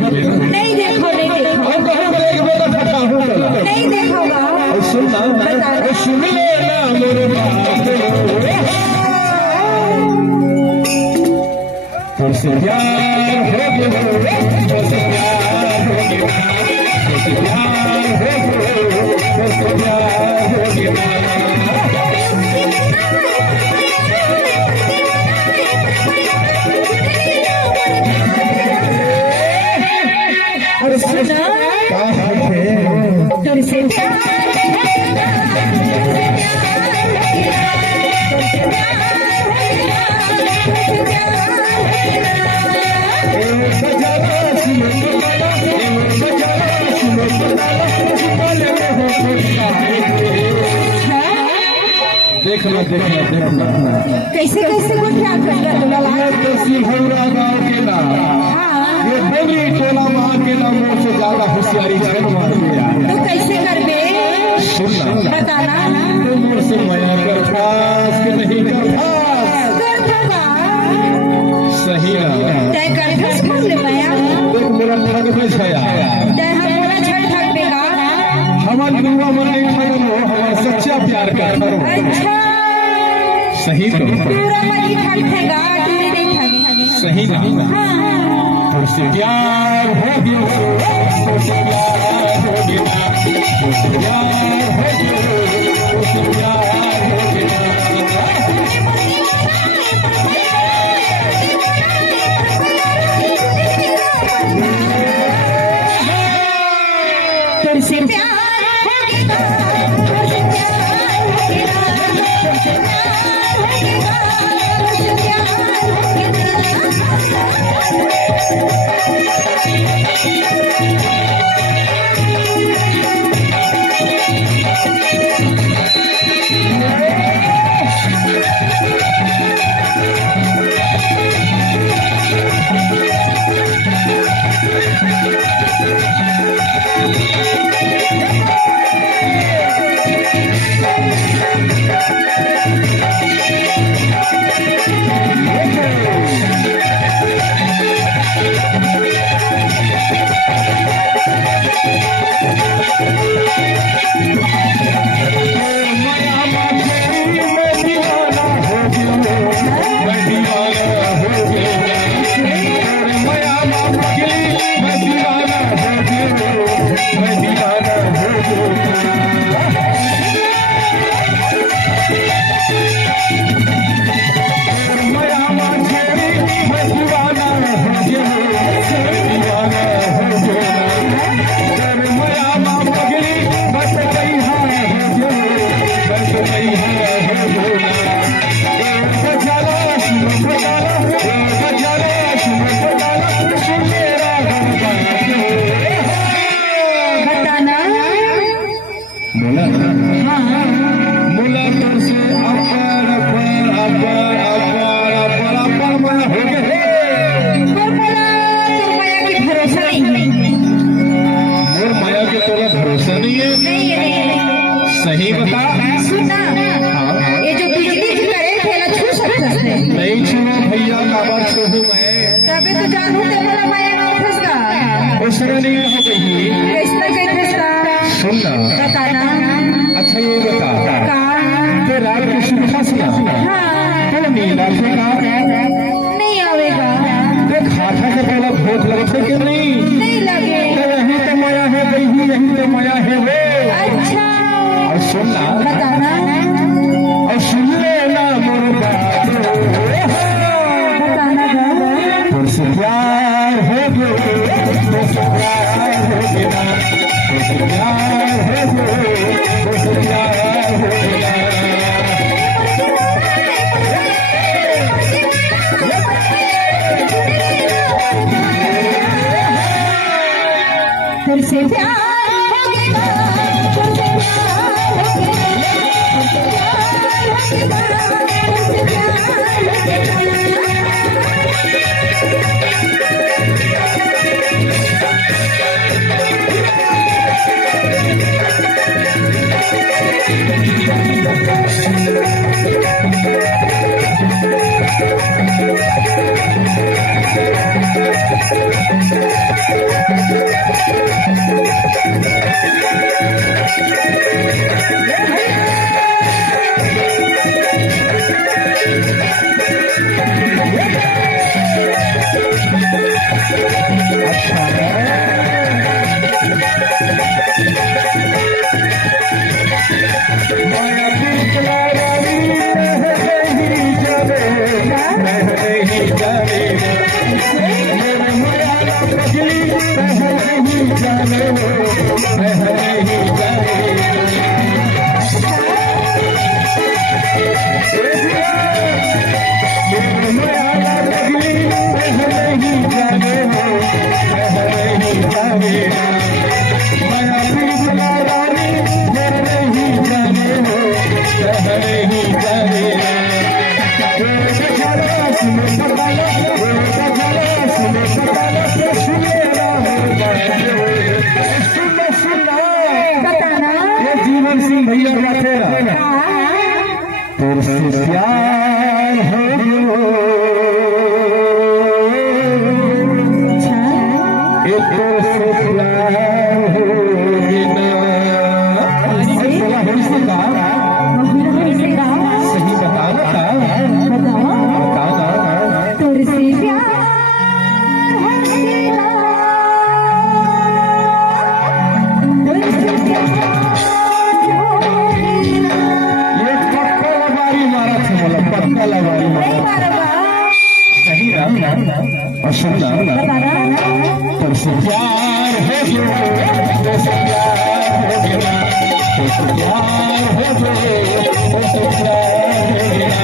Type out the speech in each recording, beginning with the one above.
नहीं देखो नहीं देखो और कहूँ बोले एक बेटा फटा हूँ नहीं देखोगा। और सुनना सुन ले ना मोरे बात तुझसे प्यार हो गया तुझसे प्यार हो गया तुझसे प्यार हो गया तुझसे प्यार हो गया। और सुना तुझसे देखना देखना देखना कैसे कैसे को क्या सिंघौरा गाँव के नाम ये बोली टोला वहाँ के नामों से ज्यादा होशियारी है तो कैसे कर बे सुनना बताना तुम से माया कर खास कि नहीं कर खास सही ना तय कर खास कर ले माया देख मेरा ठग में छाया तय हम बोला छठ ठग बेगा हमारे दुआ मन नहीं ठगन हो हमारा सच्चा प्यार का करो। अच्छा सही तो पूरा मनी ठग ठगा दूरी नहीं ठगी सही ना हाँ तुझसे प्यार हो गया तुझसे प्यार हो गया तुझसे प्यार हो गया तुझसे प्यार हो गया। तुझसे प्यार सही बता सुना ये जो बिजली की करंट है ना छू सकता है नहीं छुआ भैया काबर छू मैं तबे तो जानू ते मोला माया ना फसका उसने नहीं हो गई कैसे कहीं फसका सुनना बताना अच्छा ये बता का तो रात को सुबह सुना हाँ तो नीला से नहीं आवेगा देख खाता से पहले भूख लगते कि नहीं लगे तो यही तो माया है गई यही तो माया है वे अच्छा और सुनना बताना और सुन लेना मोर बात बताना तुझसे प्यार हो गया तुझसे प्यार हो गया तुझसे प्यार हो गया तुझसे प्यार हो गया। तुझसे प्यार हो गया तुझसे प्यार जाने हो मैं नहीं जाने बताना जीवन सिंह भैया का तेरा तुझसे प्यार हो एक तुझसे प्यार हो बिना सही बताना था बताना तुझसे प्यार हो बिना तुझसे प्यार हो बिना ये पक्का लबारी मारा थे बोला पक्का लबारी नहीं मारा मारवा सही ना और सुनना बताना तुझसे प्यार हो तुझसे प्यार हो बिना तुझसे प्यार हो तुझसे प्यार हो बिना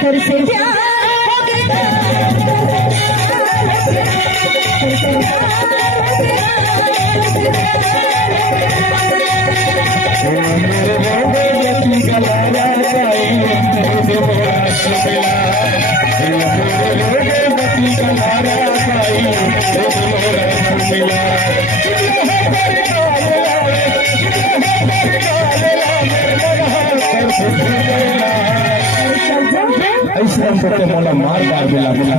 तुझसे प्यार हो बिना तुझसे प्यार हो बिना मेरे रोगे जैसी गलाया पाई मुझे मोरा मिला मेरे रोगे जैसी गलाया पाई मुझे मोरा मिला ऐसे हमको मोला मार डाल मिला